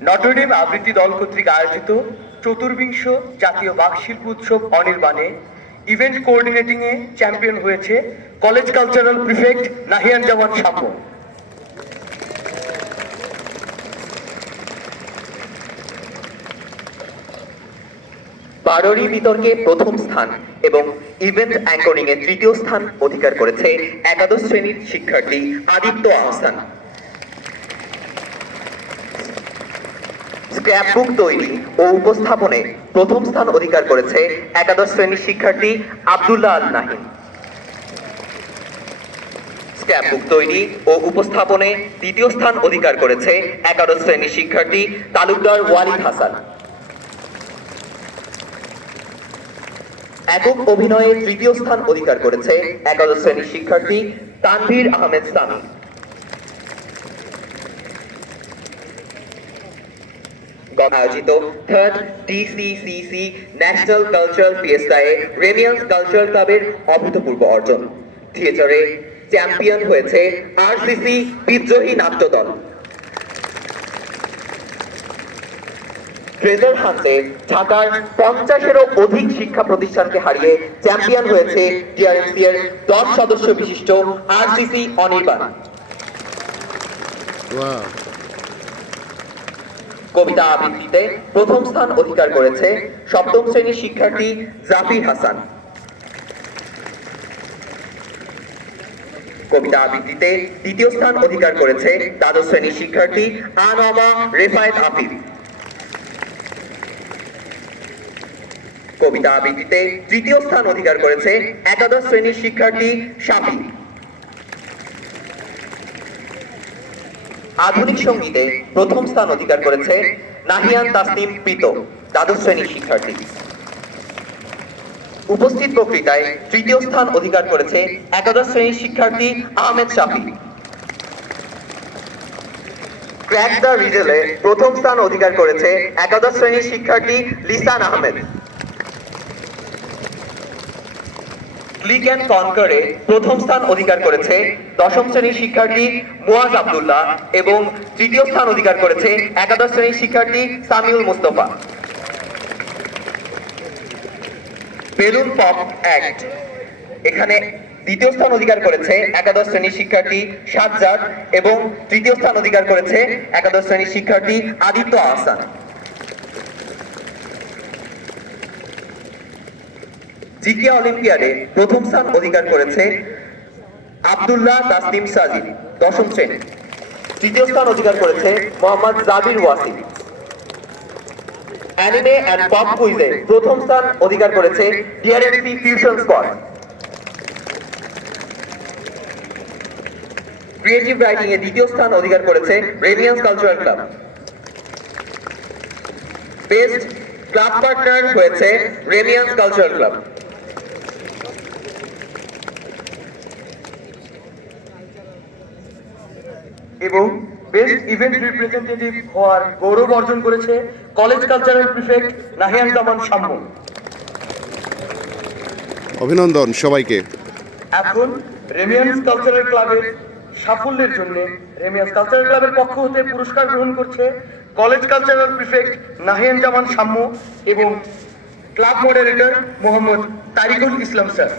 Notre Dame আবৃত্তি দল কর্তৃক আয়োজিত চতুর্বিংশ জাতীয় বাকশিল্প উৎসব অনির্বাণে ইভেন্ট কোঅর্ডিনেটিং এ চ্যাম্পিয়ন হয়েছে college cultural prefect Nahiyan Zaman Samya বারোরি বিতর্কে প্রথম স্থান এবং ইভেন্ট অ্যাঙ্করিং এ তৃতীয় স্থান অধিকার করেছে একাদশ শ্রেণির শিক্ষার্থী আদিত্য আহসান। স্ক্র্যাপবুক তৈরি ও উপস্থাপনে প্রথম স্থান অধিকার করেছে একাদশ শ্রেণির শিক্ষার্থী আব্দুল্লাহ আল নাহিম। স্ক্র্যাপবুক তৈরি ও উপস্থাপনে দ্বিতীয় স্থান অধিকার করেছে একাদশ শ্রেণির শিক্ষার্থী তালুকদার ওয়ালিদ হাসান। একক অভিনয়ে তৃতীয় স্থান অধিকার করেছে একাদশ শ্রেণির শিক্ষার্থী তানভীর আহমেদ সামি। আয়োজিত থার্ড ডিসিসিসি ন্যাশনাল কালচারাল ফিয়েস্টায় রেমিয়ান্স কালচারাল ক্লাবের অভূতপূর্ব অর্জন। থিয়েটারে চ্যাম্পিয়ন হয়েছে আরসিসি বিদ্রোহী নাট্য দল ট্রেজার হান্টে ঢাকার পঞ্চাশেরও অধিক শিক্ষা প্রতিষ্ঠানকে হারিয়ে চ্যাম্পিয়ন হয়েছে টিআরএমসি এর দশ সদস্য বিশিষ্ট আরসিসি অনির্বাণ. কবিতা আবৃত্তিতে প্রথম স্থান অধিকার করেছে সপ্তম শ্রেণির শিক্ষার্থী জাফির হাসান। কবিতা আবৃত্তিতে দ্বিতীয় স্থান অধিকার করেছে দ্বাদশ শ্রেণির শিক্ষার্থী আনামা রেফায়েত আফিফ কবিতা আবৃত্তিতে তৃতীয় স্থান অধিকার করেছে একাদশ শ্রেণির শিক্ষার্থী শাফি আধুনিক সঙ্গীতে প্রথম স্থান অধিকার করেছে নাহিয়ান তাসনিম পিত দ্বাদশ শ্রেণির শিক্ষার্থী। উপস্থিত বক্তৃতায় তৃতীয় স্থান অধিকার করেছে একাদশ শ্রেণির শিক্ষার্থী আহমেদ শাফি। ক্র্যাক দ্য রিডেলে প্রথম স্থান অধিকার করেছে একাদশ শ্রেণির শিক্ষার্থী লিসান আহমেদ। ক্লিক অ্যান্ড কনকারে প্রথম স্থান অধিকার করেছে দশম শ্রেণির শিক্ষার্থী মুয়াজ আব্দুল্লাহ এবং তৃতীয় স্থান অধিকার করেছে একাদশ শ্রেণির শিক্ষার্থী Samiul Mustafa. Balloon pop act এখানে দ্বিতীয় স্থান অধিকার করেছে একাদশ শ্রেণির শিক্ষার্থী সাজ্জাদ এবং তৃতীয় স্থান অধিকার করেছে একাদশ শ্রেণির শিক্ষার্থী আদিত্য আহসান। জিকে অলিম্পিয়াডে প্রথম স্থান অধিকার করেছে আব্দুল্লাহ তাসলিম সাজিদ দশম শ্রেণি। তৃতীয় স্থান অধিকার করেছে Mohammad Jabir Wasim. Anime and pop কুইজে প্রথম স্থান অধিকার করেছে DRMC fusion squad. Creative writing এ দ্বিতীয় স্থান অধিকার করেছে Remians cultural club. Best club partner হয়েছে রেমিয়ান্স কালচারাল ক্লাব। এবং বেস্ট ইভেন্ট রিপ্রেজেন্টেটিভ হওয়ার গৌরব অর্জন করেছে college cultural prefect Nahiyan Zaman Samya. অভিনন্দন সবাইকে। এখন রেমিয়ান্স কালচারাল ক্লাবের সাফল্যের জন্য রেমিয়ান্স কালচারাল ক্লাবের পক্ষ হতে পুরস্কার গ্রহণ করছে college cultural prefect Nahiyan Zaman Samya এবং club moderator Mohammad Tarikul Islam sir.